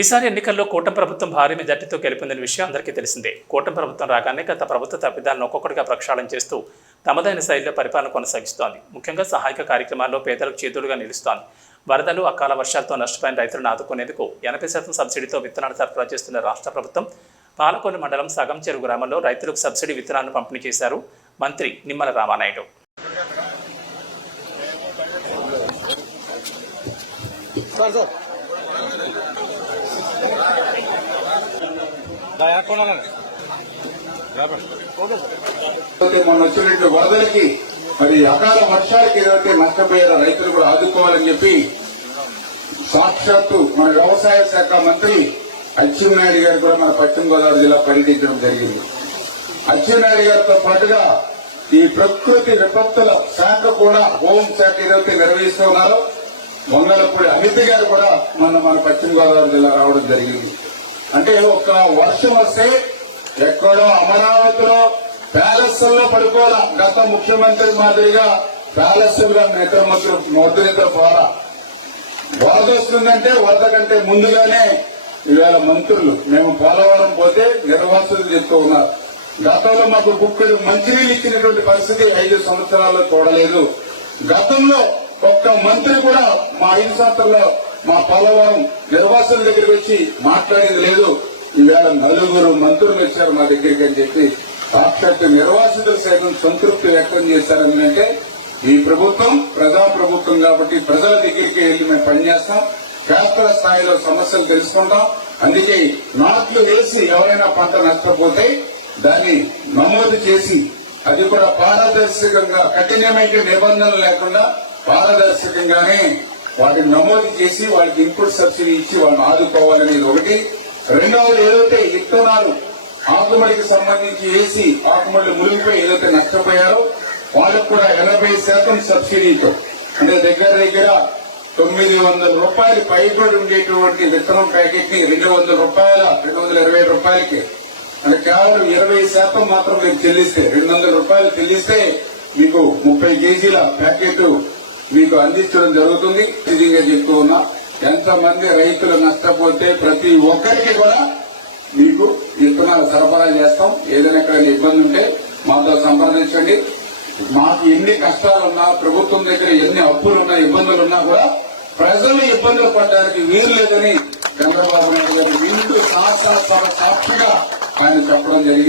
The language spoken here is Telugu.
ఈసారి ఎన్నికల్లో కూటమి ప్రభుత్వం భారీ మెజార్టీతో గెలుపొందిన విషయం అందరికీ తెలిసిందే. కూటమి ప్రభుత్వం రాగానే గత ప్రభుత్వ తప్పిదాలను ఒక్కొక్కటిగా ప్రక్షాళన చేస్తూ తమదైన శైలిలో పరిపాలన కొనసాగిస్తోంది. ముఖ్యంగా సహాయక కార్యక్రమాల్లో పేదలకు చేతుడుగా నిలుస్తోంది. వరదలు అకాల వర్షాలతో నష్టపోయిన రైతులను ఆదుకునేందుకు ఎనభై శాతం సబ్సిడీతో విత్తనాలు సరఫరా చేస్తున్న రాష్ట్ర ప్రభుత్వం పాలకొల్లు మండలం సగం చెరువు గ్రామంలో రైతులకు సబ్సిడీ విత్తనాలను పంపిణీ చేశారు మంత్రి నిమ్మల రామానాయుడు. Sir sir. మొన్న వచ్చినట్టు వరదలకి మరి అకాల వర్షాలకి ఏదైతే నష్టపోయారో రైతులు కూడా ఆదుకోవాలని చెప్పి సాక్షాత్తు మన వ్యవసాయ శాఖ మంత్రి అచ్చెన్నాయుడు గారు కూడా మన పశ్చిమ గోదావరి జిల్లా పర్యటించడం జరిగింది. అచ్చెన్నాయుడు గారితో పాటుగా ఈ ప్రకృతి విపత్తుల శాఖ కూడా హోం శాఖ ఏదైతే నిర్వహిస్తూ ఉన్నారో అమిత్ గారు కూడా మన మన పశ్చిమ గోదావరి జిల్లా రావడం జరిగింది. అంటే ఒక వర్షం వస్తే ఎక్కడో అమరావతిలో ప్యాలెస్లో పడుకోవాలా? గత ముఖ్యమంత్రి మాదిరిగా ప్యాలెస్గా నిద్ర మొద్దు పోరా? వరద వస్తుందంటే వరద కంటే ముందుగానే ఇవాళ మంత్రులు మేము పోలవరం పోతే నిర్వాసితులు చెప్తూ ఉన్నారు. గతంలో మాకు కుక్కలు మంచినీళ్ళు ఇచ్చినటువంటి పరిస్థితి ఐదు సంవత్సరాల్లో చూడలేదు గతంలో ఒక్క మంత్రి కూడా మా ఐదు మా పోలవరం నిర్వాసుల దగ్గరికి వచ్చి మాట్లాడేది లేదు. ఈవేళ నలుగురు మంత్రులు వచ్చారు మా దగ్గరికి అని చెప్పి సాక్షాత్ నిర్వాసితులు సైతం సంతృప్తి వ్యక్తం చేశారని అంటే ఈ ప్రభుత్వం ప్రజా ప్రభుత్వం కాబట్టి ప్రజల దగ్గరికి వెళ్ళి మేము పనిచేస్తాం శాస్త్ర స్థాయిలో సమస్యలు తెలుసుకుంటాం. అందుకే నాట్లు వేసి ఎవరైనా పంట నష్టపోతే దాన్ని నమోదు చేసి అది కూడా పారదర్శకంగా కఠినమైన నిబంధనలు లేకుండా పారదర్శకంగానే వాటిని నమోదు చేసి వాళ్ళకి ఇన్పుట్ సబ్సిడీ ఇచ్చి వాళ్ళని ఆదుకోవాలనేది ఒకటి. రెండవది ఏదైతే విత్తనాలు ఆకుమడికి సంబంధించి వేసి ఆకుమడి మునిగిపోయి ఏదైతే నష్టపోయారో వాళ్ళకు కూడా ఎనభై శాతం సబ్సిడీతో అంటే దగ్గర దగ్గర తొమ్మిది వందల రూపాయలు పైబడి ఉండేటువంటి విత్తనం ప్యాకెట్ని రెండు వందల రూపాయల రెండు వందల ఇరవై రూపాయలకి. అంటే కేవలం ఇరవై శాతం మాత్రం మీరు చెల్లిస్తే రెండు వందల రూపాయలు చెల్లిస్తే మీకు ముప్పై కేజీల ప్యాకెట్ మీకు అందించడం జరుగుతుంది. నిజంగా చెప్తూ ఉన్నా. ఎంతమంది రైతులు నష్టపోతే ప్రతి ఒక్కరికి కూడా మీకు విత్తనాలు సరఫరా చేస్తాం. ఏదైనా ఎక్కడైనా ఇబ్బంది ఉంటే మాతో సంప్రదించండి. మాకు ఎన్ని కష్టాలున్నా ప్రభుత్వం దగ్గర ఎన్ని అప్పులున్నా ఇబ్బందులున్నా కూడా ప్రజలు ఇబ్బందులు పడడానికి వీలు లేదని చంద్రబాబు నాయుడు గారు నిండు సాక్షిగా ఆయన చెప్పడం జరిగింది.